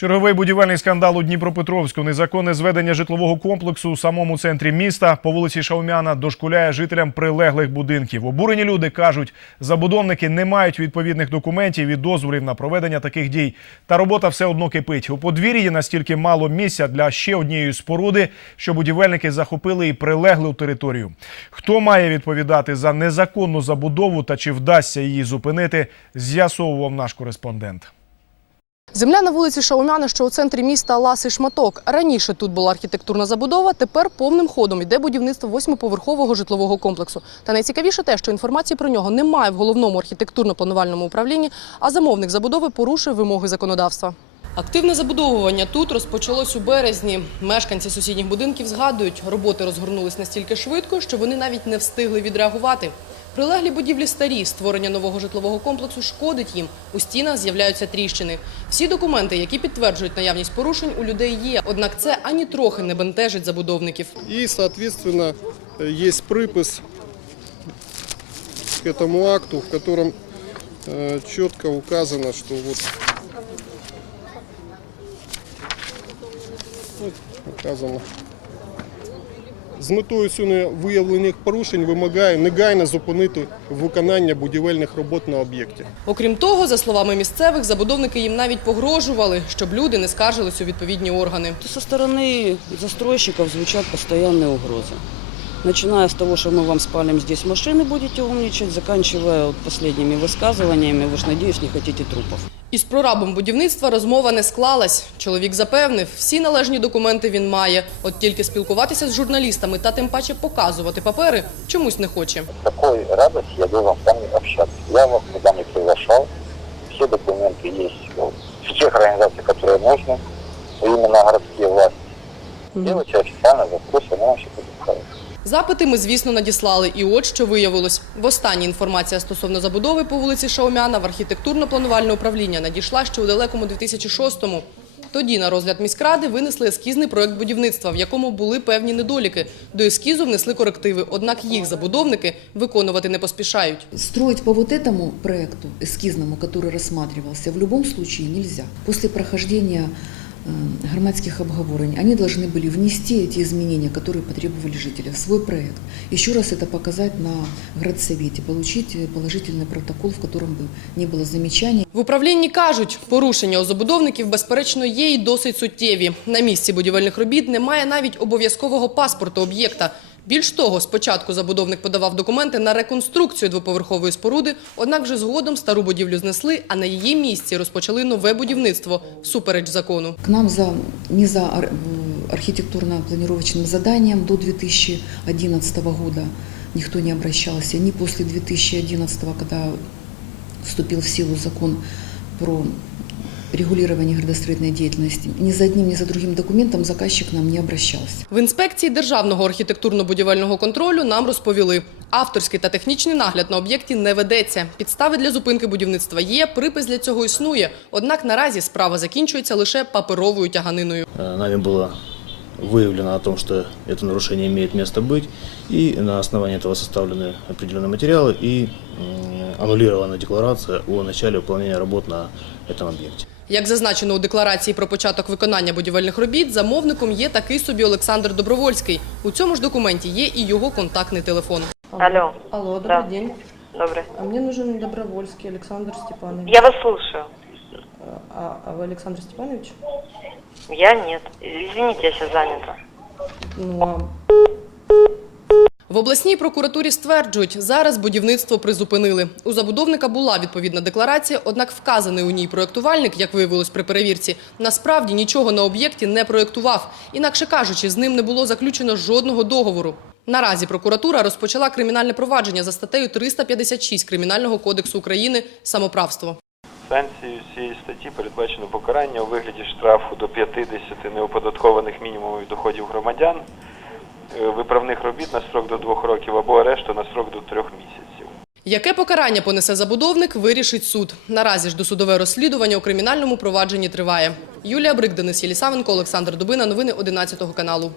Черговий будівельний скандал у Дніпропетровську. Незаконне зведення житлового комплексу у самому центрі міста по вулиці Шаумяна дошкуляє жителям прилеглих будинків. Обурені люди кажуть, забудовники не мають відповідних документів і дозволів на проведення таких дій. Та робота все одно кипить. У подвір'ї настільки мало місця для ще однієї споруди, що будівельники захопили і прилеглу територію. Хто має відповідати за незаконну забудову та чи вдасться її зупинити, з'ясовував наш кореспондент. Земля на вулиці Шаумяна, що у центрі міста Ласий Шматок. Раніше тут була архітектурна забудова, тепер повним ходом йде будівництво восьмиповерхового житлового комплексу. Та найцікавіше те, що інформації про нього немає в головному архітектурно-планувальному управлінні, а замовник забудови порушує вимоги законодавства. Активне забудовування тут розпочалось у березні. Мешканці сусідніх будинків згадують, роботи розгорнулись настільки швидко, що вони навіть не встигли відреагувати. Прилеглі будівлі старі, створення нового житлового комплексу шкодить їм. У стінах з'являються тріщини. Всі документи, які підтверджують наявність порушень, у людей є. Однак це ані трохи не бентежить забудовників. И, соответственно, э, есть припис к этому акту, в котором э, четко указано, что вот, вот указано. З метою усунення виявлених порушень вимагає негайно зупинити виконання будівельних робот на об'єкті. Окрім того, за словами місцевих, забудовники їм навіть погрожували, щоб люди не скаржились у відповідні органи. Со стороны застройщиков звучат постоянные угрозы. Начиная с того, что мы вам спалим здесь машины, будете умничать, заканчивая вот последними высказываниями, вы ж, надеюсь, не хотите трупов. Із прорабом будівництва розмова не склалась. Чоловік запевнив, всі належні документи він має. От тільки спілкуватися з журналістами та тем паче показувати папери чомусь не хоче. такой радости я должен с вами общаться. Я вас никуда не приглашал. Все документы есть ну, в тех организациях, которые нужны, именно городские власти. Делайте официально запрос, и вам все будет хорошо. Запити ми, звісно, надіслали. І от що виявилось. Востаннє інформація стосовно забудови по вулиці Шаумяна в архітектурно-планувальне управління надійшла ще у далекому 2006-му. Тоді на розгляд міськради винесли ескізний проект будівництва, в якому були певні недоліки. До ескізу внесли корективи, однак їх забудовники виконувати не поспішають. Строить по вот этому проекту эскизному, который рассматривался, в любом случае нельзя. После прохождения э, громадских обговорений они должны были внести эти изменения, которые потребовали жители, в свой проект. Еще раз это показать на градсовете, получить э, положительный протокол, в котором бы не было замечаний. В управлінні кажуть, порушення у забудовників, безперечно, є і досить суттєві. На місці будівельних робіт немає навіть обов'язкового паспорту об'єкта. Більш того, спочатку забудовник подавав документи на реконструкцію двоповерхової споруди, однак вже згодом стару будівлю знесли, а на її місці розпочали нове будівництво всупереч закону. К нам за, не за ар- архитектурно-планировочным заданием до 2011 года никто не обращался, ни после 2011, когда вступил в силу закон про регулирование градостроительной деятельности. Ни за одним, ни за другим документом заказчик к нам не обращался. В інспекції державного архітектурно-будівельного контролю нам розповіли, авторський та технічний нагляд на об'єкті не ведеться. Підстави для зупинки будівництва є, припис для цього існує. Однак наразі справа закінчується лише паперовою тяганиною. Э, Нами было выявлено о том, что это нарушение имеет место быть, и на основании этого составлены определенные материалы и м, аннулирована декларация о начале выполнения работ на этом объекте. Як зазначено у декларації про початок виконання будівельних робіт, замовником є такий собі Олександр Добровольський. У цьому ж документі є і його контактний телефон. Алло. Алло, Да. день. Добрый. А мне нужен Добровольский Александр Степанович. Я вас слушаю. А, а вы Александр Степанович? Я нет. Извините, я сейчас занята. Ну, В обласній прокуратурі стверджують, зараз будівництво призупинили. У забудовника була відповідна декларація, однак вказаний у ній проєктувальник, як виявилось при перевірці, насправді нічого на об'єкті не проєктував. Інакше кажучи, з ним не було заключено жодного договору. Наразі прокуратура розпочала кримінальне провадження за статтею 356 Кримінального кодексу України «Самоправство». Санкцією цієї статті передбачено покарання у вигляді штрафу до 50 неоподаткованих мінімумів доходів громадян, виправних робіт на строк до двох років або арешту на строк до трьох місяців. Яке покарання понесе забудовник, вирішить суд. Наразі ж досудове розслідування у кримінальному провадженні триває. Юлія Брик, Денис Єлісавенко, Олександр Дубина. Новини 11 каналу.